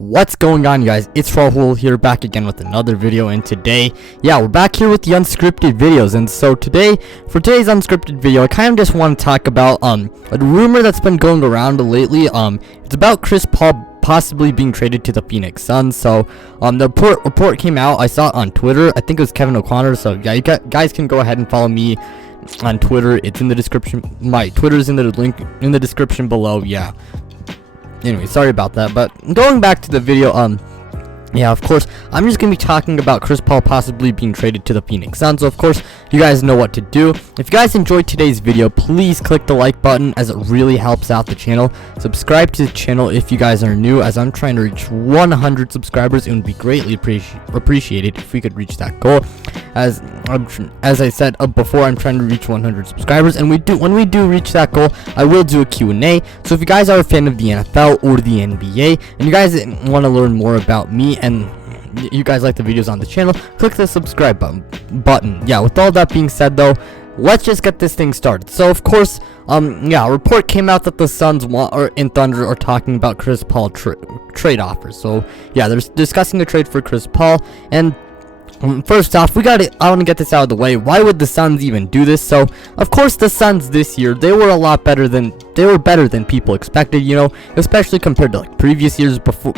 What's going on, you guys? It's Rahul here, back again with another video. And today, we're back here with the unscripted videos. And so today, for today's unscripted video, I kind of just want to talk about a rumor that's been going around lately. It's about Chris Paul possibly being traded to the Phoenix Suns. So the report came out. I saw it on Twitter. I think it was Kevin O'Connor. So yeah, you guys can go ahead and follow me on Twitter. It's in the description. My Twitter's in the link in the description below. Yeah. Anyway, sorry about that, but going back to the video, of course, I'm just going to be talking about Chris Paul possibly being traded to the Phoenix Suns. So, of course, you guys know what to do. If you guys enjoyed today's video, please click the like button, as it really helps out the channel. Subscribe to the channel if you guys are new, as I'm trying to reach 100 subscribers. It would be greatly appreciated if we could reach that goal. As I said before, I'm trying to reach 100 subscribers, and when we do reach that goal, I will do a Q&A. So if you guys are a fan of the NFL or the NBA, and you guys want to learn more about me, and you guys like the videos on the channel, click the subscribe button. Yeah, with all that being said though, let's just get this thing started. So of course, a report came out that the Suns and Thunder are talking about Chris Paul trade offers. So yeah, they're discussing a trade for Chris Paul. And first off, I want to get this out of the way. Why would the Suns even do this? So, of course, the Suns this year, they were better than people expected, especially compared to like previous years before,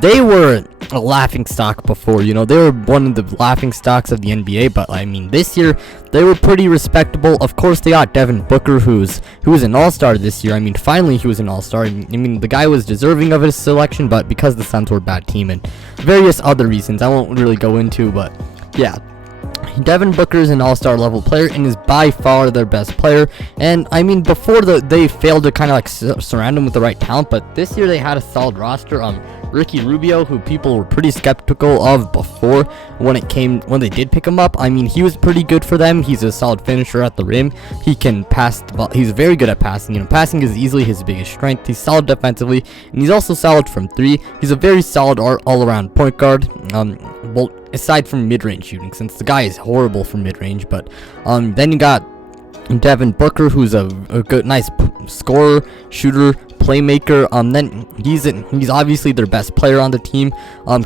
they were a laughing stock before, they were one of the laughing stocks of the NBA. But I mean, this year they were pretty respectable. Of course, they got Devin Booker, who was an all-star this year. I mean, finally he was an all-star. I mean, the guy was deserving of his selection, but because the Suns were a bad team and various other reasons I won't really go into, but yeah, Devin Booker is an all-star level player and is by far their best player. And I mean, before they failed to kind of like surround him with the right talent, but this year they had a solid roster. Ricky Rubio, who people were pretty skeptical of before when they did pick him up. I mean, he was pretty good for them. He's a solid finisher at the rim. He can pass the ball. He's very good at passing. Passing is easily his biggest strength. He's solid defensively, and he's also solid from three. He's a very solid all-around point guard. Well, aside from mid-range shooting, since the guy is horrible for mid-range. But then you got Devin Booker, who's a good, nice scorer, shooter, playmaker. Then he's obviously their best player on the team.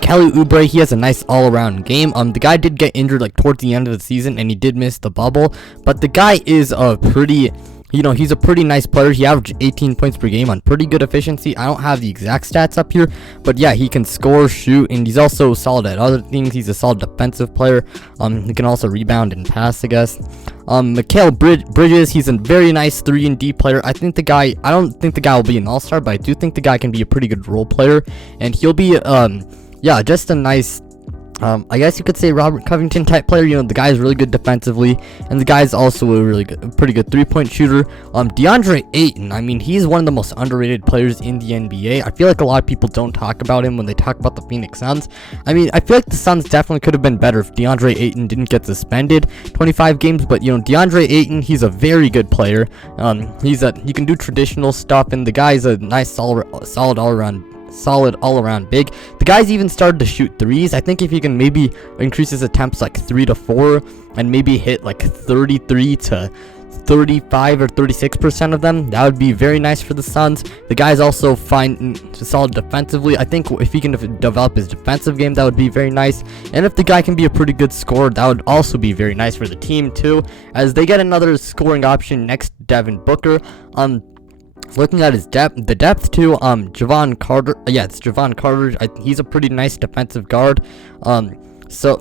Kelly Oubre, he has a nice all-around game. The guy did get injured like towards the end of the season, and he did miss the bubble, but the guy is a pretty, he's a pretty nice player. He averaged 18 points per game on pretty good efficiency. I don't have the exact stats up here, but yeah, he can score, shoot, and he's also solid at other things. He's a solid defensive player. He can also rebound and pass, I guess. Mikal Bridges, he's a very nice 3-and-D player. I don't think the guy will be an all-star, but I do think the guy can be a pretty good role player, and he'll be just a nice, I guess you could say Robert Covington type player. The guy's really good defensively, and the guy's also a pretty good 3-point shooter. DeAndre Ayton, I mean, he's one of the most underrated players in the NBA. I feel like a lot of people don't talk about him when they talk about the Phoenix Suns. I mean, I feel like the Suns definitely could have been better if DeAndre Ayton didn't get suspended 25 games. But DeAndre Ayton, he's a very good player. He can do traditional stuff, and the guy's a nice solid all-around big. The guy's even started to shoot threes. I think if he can maybe increase his attempts like 3 to 4 and maybe hit like 33 to 35 or 36% of them, that would be very nice for the Suns. The guy's also solid defensively. I think if he can develop his defensive game, that would be very nice. And if the guy can be a pretty good scorer, that would also be very nice for the team too, as they get another scoring option next to Devin Booker. Looking at his the depth too, Javon Carter. Yeah, it's Javon Carter. He's a pretty nice defensive guard. So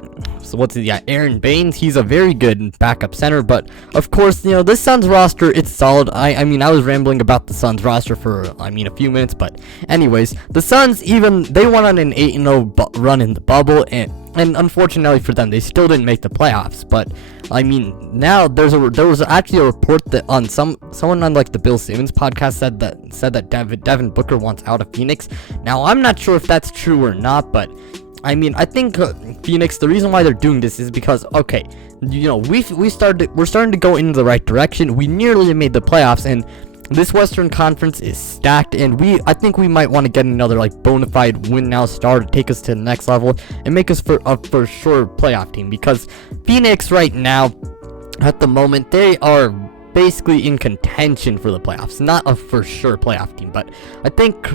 what's it? Yeah, Aaron Baines. He's a very good backup center. But of course, this Suns roster, it's solid. I mean, I was rambling about the Suns roster for a few minutes, but anyways, the Suns they went on an 8-0 run in the bubble, and unfortunately for them, they still didn't make the playoffs. But I mean, now there was actually a report that someone on like the Bill Simmons podcast said that Devin Booker wants out of Phoenix. Now I'm not sure if that's true or not, but I mean, I think Phoenix, the reason why they're doing this is because, okay, we're starting to go in the right direction. We nearly made the playoffs, and this Western Conference is stacked, and I think we might want to get another like bona fide win now star to take us to the next level and make us for sure playoff team, because Phoenix right now, at the moment, they are basically in contention for the playoffs. Not a for sure playoff team, but I think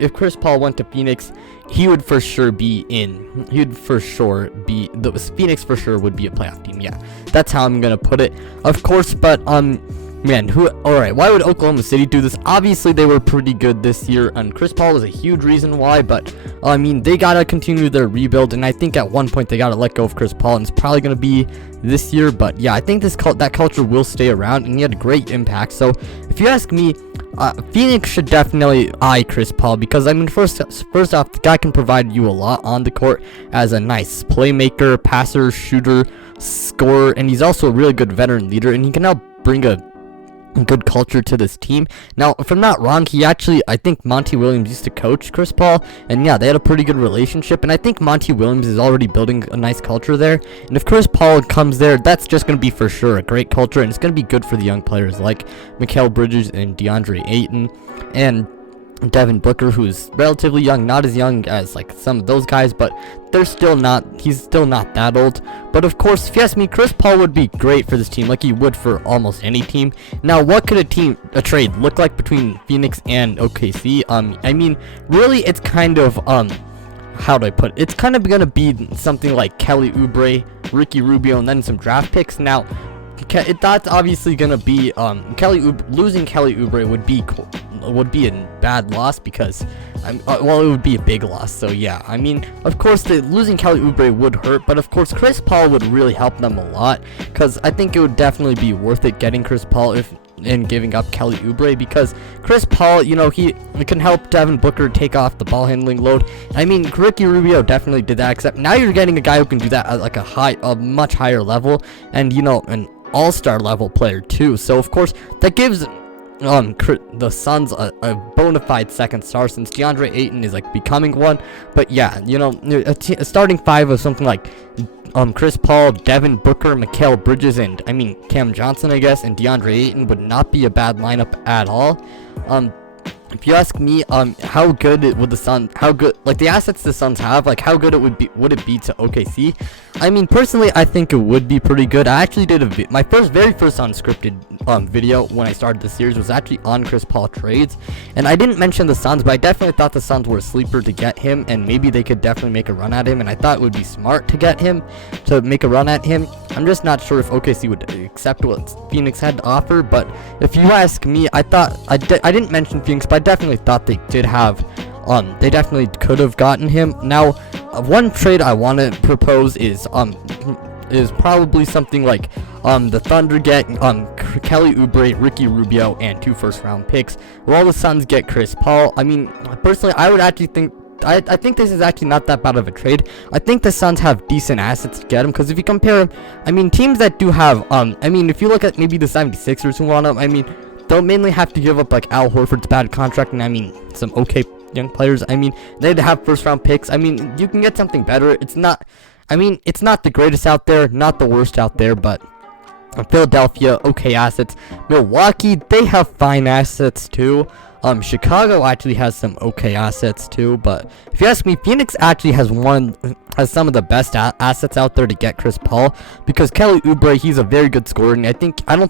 if Chris Paul went to Phoenix, he would for sure be in. He would for sure be the Phoenix for sure would be a playoff team. Yeah, that's how I'm gonna put it. Of course, but man, alright, why would Oklahoma City do this? Obviously, they were pretty good this year, and Chris Paul was a huge reason why, but, I mean, they gotta continue their rebuild, and I think at one point they gotta let go of Chris Paul, and it's probably gonna be this year, but yeah, I think that culture will stay around, and he had a great impact. So, if you ask me, Phoenix should definitely eye Chris Paul, because, I mean, first off, the guy can provide you a lot on the court as a nice playmaker, passer, shooter, scorer, and he's also a really good veteran leader, and he can help bring a good culture to this team. Now, if I'm not wrong, I think Monty Williams used to coach Chris Paul, and yeah, they had a pretty good relationship, and I think Monty Williams is already building a nice culture there, and if Chris Paul comes there, that's just going to be for sure a great culture, and it's going to be good for the young players like Mikal Bridges and DeAndre Ayton, and Devin Booker, who's relatively young, not as young as like some of those guys, but he's still not that old. But of course, if you ask me, Chris Paul would be great for this team, like he would for almost any team. Now, what could a trade look like between Phoenix and OKC? I mean, really, it's kind of how do I put it? It's kind of gonna be something like Kelly Oubre, Ricky Rubio, and then some draft picks. Now, that's obviously gonna be losing Kelly Oubre would be a bad loss, because well, it would be a big loss. So yeah, I mean, of course, losing Kelly Oubre would hurt, but of course Chris Paul would really help them a lot, because I think it would definitely be worth it getting Chris Paul and giving up Kelly Oubre, because Chris Paul, you know, he can help Devin Booker take off the ball handling load. I mean, Ricky Rubio definitely did that, except now you're getting a guy who can do that at like a much higher level, and you know, an all-star level player too. So of course that gives the Suns a bona fide second star, since DeAndre Ayton is like becoming one. But yeah, you know, a starting five of something like Chris Paul, Devin Booker, Mikal Bridges, and I mean Cam Johnson, I guess, and DeAndre Ayton would not be a bad lineup at all. If you ask me, how good would the Suns, like the assets the Suns have, like how good would it be to OKC? I mean, personally, I think it would be pretty good. I actually did my very first unscripted video when I started the series was actually on Chris Paul trades, and I didn't mention the Suns, but I definitely thought the Suns were a sleeper to get him, and maybe they could definitely make a run at him, and I thought it would be smart to get him, to make a run at him. I'm just not sure if OKC would accept what Phoenix had to offer, but if you ask me, I thought I didn't mention Phoenix, but I definitely thought they did have they definitely could have gotten him. Now, one trade I want to propose is probably something like the Thunder get Kelly Oubre, Ricky Rubio, and 2 first-round picks, while the Suns get Chris Paul. I mean, personally, I would actually think I think this is actually not that bad of a trade. I think the Suns have decent assets to get him, because if you compare, I mean, teams that do have I mean, if you look at maybe the 76ers who want him, I mean, they'll mainly have to give up like Al Horford's bad contract, and I mean some okay young players. I mean, they'd have first-round picks. I mean, you can get something better. It's not the greatest out there, not the worst out there, but Philadelphia, okay assets. Milwaukee, they have fine assets too. Chicago actually has some okay assets too, but if you ask me, Phoenix actually has some of the best assets out there to get Chris Paul, because Kelly Oubre, he's a very good scorer, and I don't know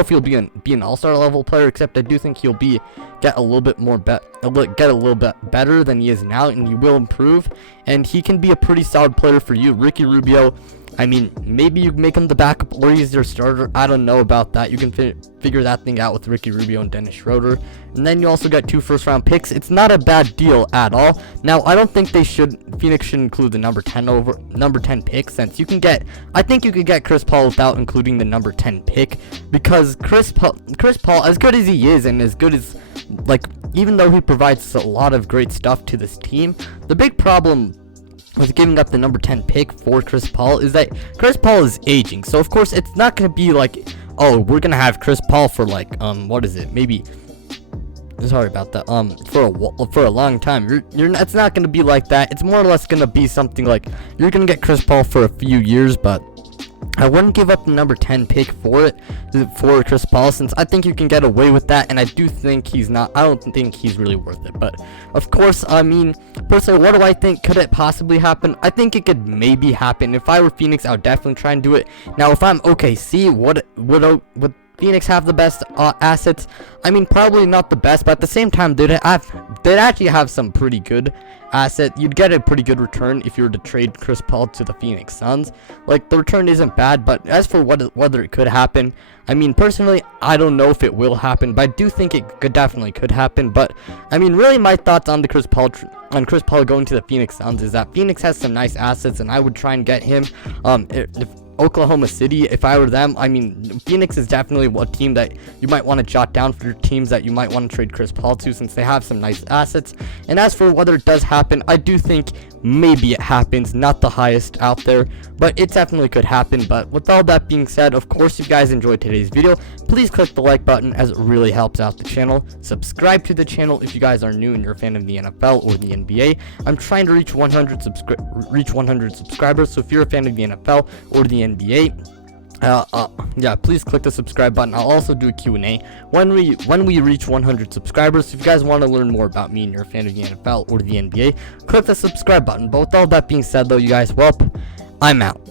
if he'll be an all-star level player, except I do think he'll get a little bit better than he is now, and he will improve, and he can be a pretty solid player for you. Ricky Rubio, I mean, maybe you make him the backup or he's your starter. I don't know about that. You can figure that thing out with Ricky Rubio and Dennis Schroeder. And then you also got 2 first-round picks. It's not a bad deal at all. Now, I don't think Phoenix should include the number 10 pick, since I think you could get Chris Paul without including the number 10 pick, because Chris Paul, as good as he is, and as good as, like, even though he provides a lot of great stuff to this team, the big problem with giving up the number 10 pick for Chris Paul is that Chris Paul is aging. So of course it's not going to be like, oh, we're going to have Chris Paul for like what is it? Maybe, sorry about that. For a long time. It's not going to be like that. It's more or less going to be something like you're going to get Chris Paul for a few years, but I wouldn't give up the number 10 pick for Chris Paul, since I think you can get away with that, and I don't think he's really worth it. But of course, I mean, personally, what do I think? Could it possibly happen? I think it could maybe happen. If I were Phoenix, I would definitely try and do it. Now, if I'm OKC, would Phoenix have the best assets? I mean, probably not the best, but at the same time, they'd actually have some pretty good asset. You'd get a pretty good return if you were to trade Chris Paul to the Phoenix Suns. Like, the return isn't bad, but as for whether it could happen, I mean, personally, I don't know if it will happen, but I do think it definitely could happen. But I mean, really, my thoughts on the Chris Paul going to the Phoenix Suns is that Phoenix has some nice assets, and I would try and get him. If Oklahoma City, if I were them, I mean, Phoenix is definitely a team that you might want to jot down for your teams that you might want to trade Chris Paul to, since they have some nice assets. And as for whether it does happen, I do think maybe it happens, not the highest out there, but it definitely could happen. But with all that being said, of course, if you guys enjoyed today's video, please click the like button, as it really helps out the channel. Subscribe to the channel if you guys are new and you're a fan of the NFL or the NBA. I'm trying to reach 100 subscribers, so if you're a fan of the NFL or the NBA, yeah, please click the subscribe button. I'll also do a Q&A when we reach 100 subscribers. So if you guys want to learn more about me and you're a fan of the NFL or the NBA, click the subscribe button. But with all that being said, though, you guys, well, I'm out.